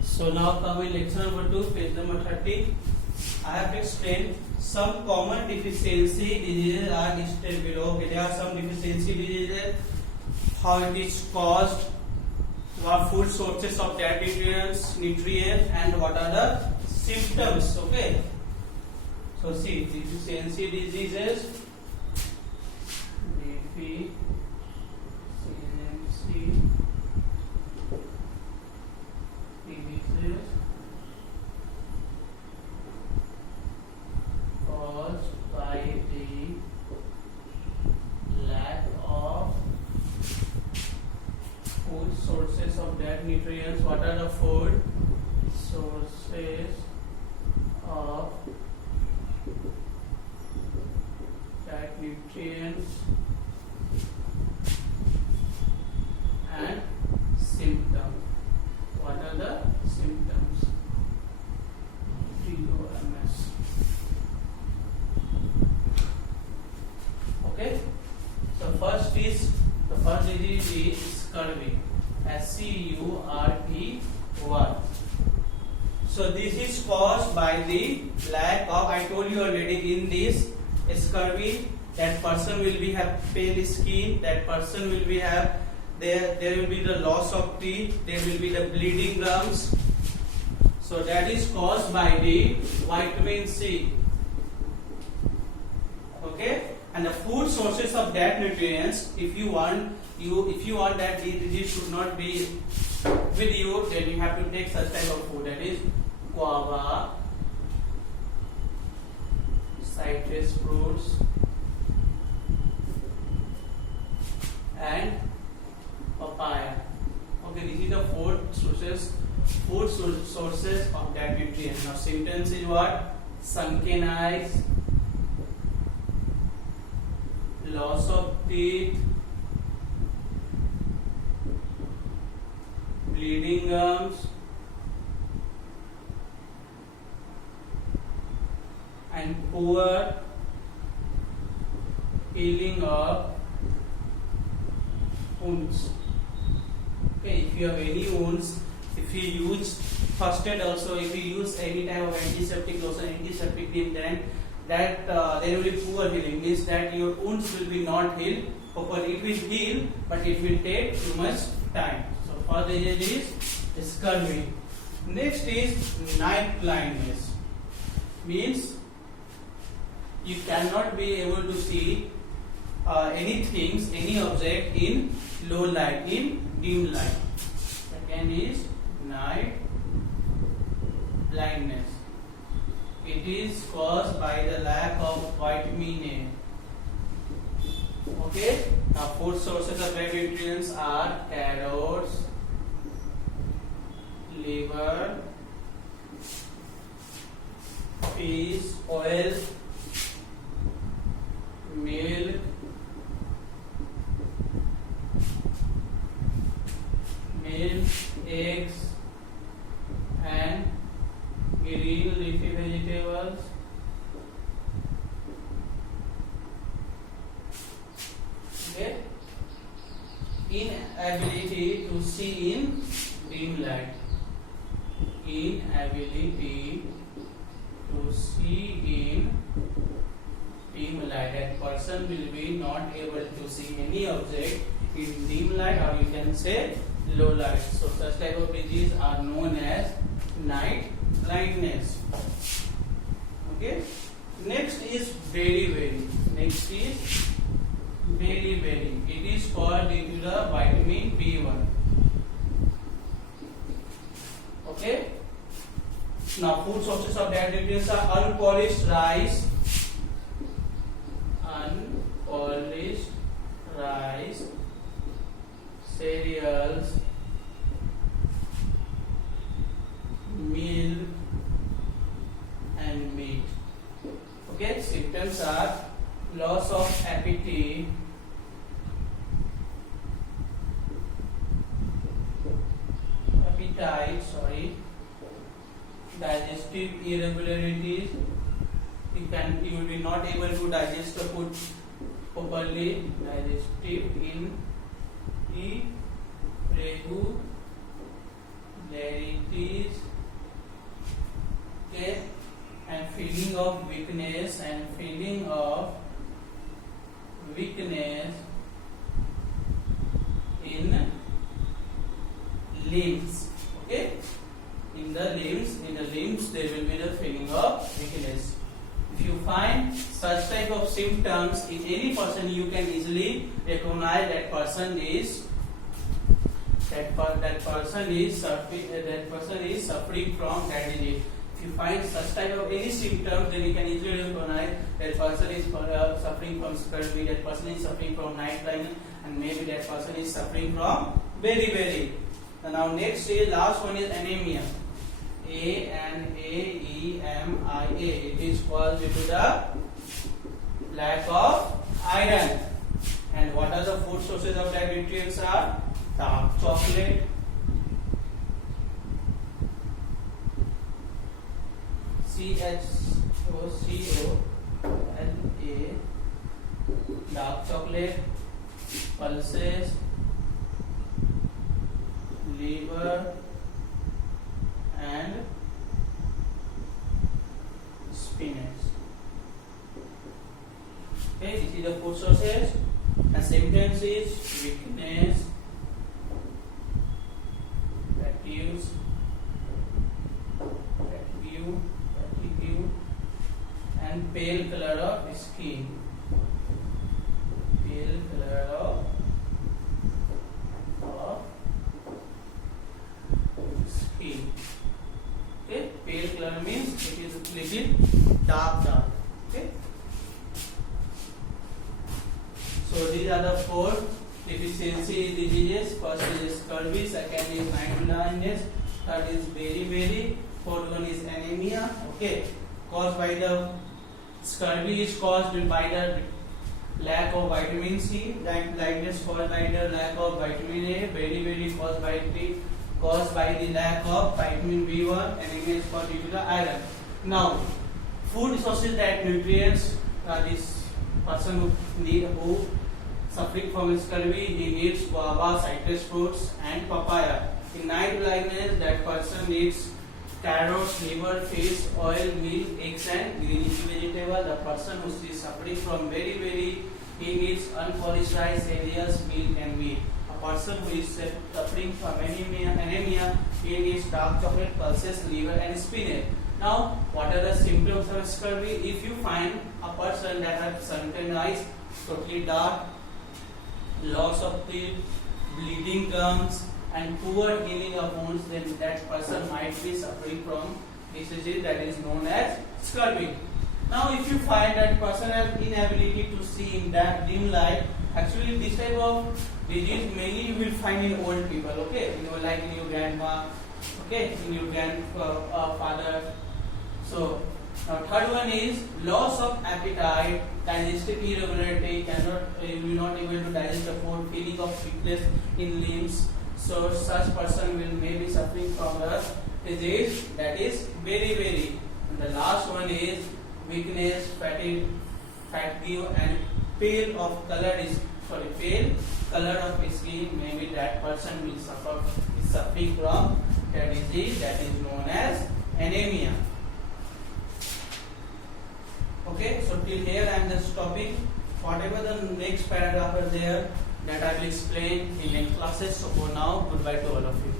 So now coming lecture number 2, page number 30. I have explained some common deficiency diseases are listed below. Okay, there are some deficiency diseases, how it is caused, what food sources of that nutrients, and what are the symptoms. Okay. So see, deficiency diseases, deficiency diseases caused by the lack of food sources of that nutrients. What are the food sources of that nutrients and symptoms? What are the symptoms? TOMS. Okay. So first disease is scurvy. SCURVY. So this is caused by the lack of, I told you already, in this scurvy, that person will be have pale skin, that person will be have, there will be the loss of teeth, there will be the bleeding gums. So that is caused by the vitamin C. Okay, and the food sources of that nutrients, if you want that the disease should not be with you, then you have to take such type of food, that is guava, citrus fruits, and papaya. Okay, this is the food sources of that nutrient. Now symptoms is what? Sunken eyes, loss of teeth, bleeding gums, and poor healing of wounds. Okay, if you have any wounds, if you use first aid also, if you use any type of antiseptic lotion, antiseptic cream, then that there will be poor healing, means that your wounds will be not healed properly. It will heal, but it will take too much time. So first disease is scurvy. Next is night blindness, means you cannot be able to see any things, any object in low light, in dim light. Second is night blindness. It is caused by the lack of vitamin A. Okay. Now food sources of nutrients are carrots, liver, fish oil, milk, eggs, and green leafy vegetables. Okay. Inability to see in dim light. Inability to see in dim light. That person will be not able to see any object in dim light, or you can say low light. So such type of disease are known as night blindness. Okay. Next is very. Next is very. It is caused due to the vitamin B1. Okay. Now food sources of that nutrients are unpolished rice, cereals, milk, and meat. Okay, symptoms are loss of appetite, digestive irregularities. You will be not able to digest the food properly. Digestive irregularities, limbs. Okay, in the limbs there will be the feeling of weakness. If you find such type of symptoms in any person, you can easily recognize that person is suffering from that disease. If you find such type of any symptoms, then you can easily recognize that person is suffering from scurvy, that person is suffering from night blindness, and maybe that person is suffering from beriberi. Now next is last one is anemia. Anaemia. It is caused due to the lack of iron. And what are the food sources of that nutrients are? Dark chocolate, CHOCOLA, dark chocolate, pulses, liver, and spinach. Okay, this is the food sources. And symptoms is weakness, fatigue, and pale color of skin. Pale color of skin. Okay, pale color means it is little dark. Okay. So these are the four deficiency diseases. First is scurvy, second is night blindness, third is beriberi, fourth one is anemia. Okay, caused by the scurvy is caused by the lack of vitamin C, night blindness caused by the lack of vitamin A, beriberi caused by the lack of vitamin B1, anemia is caused due to the iron. Now, food sources that nutrients this person who suffering from scurvy, he needs guava, citrus fruits, and papaya. In night blindness, that person needs carrots, liver, fish, oil, milk, eggs, and green vegetable. The person who is suffering from beriberi, he needs unpolished rice, cereals, milk, and meat. A person who is suffering from anemia, he needs dark chocolate, pulses, liver, and spinach. Now, what are the symptoms of scurvy? If you find a person that has sunken eyes, totally dark, loss of teeth, bleeding gums, and poor healing of wounds, then that person might be suffering from disease that is known as scurvy. Now, if you find that person has inability to see in that dim light, actually this type of disease mainly you will find in old people. Okay, like in your grandma, okay, in your grandfather. So now third one is loss of appetite, digestive irregularity, you will not able to digest the food, feeling of weakness in limbs. So such person will maybe suffering from the disease that is beriberi. And the last one is weakness, fatigue, and pale color of skin. Maybe that person will is suffering from a disease that is known as anemia. Okay, so till here I am just stopping. Whatever the next paragraph is there, that I will explain in next classes. So for now, goodbye to all of you.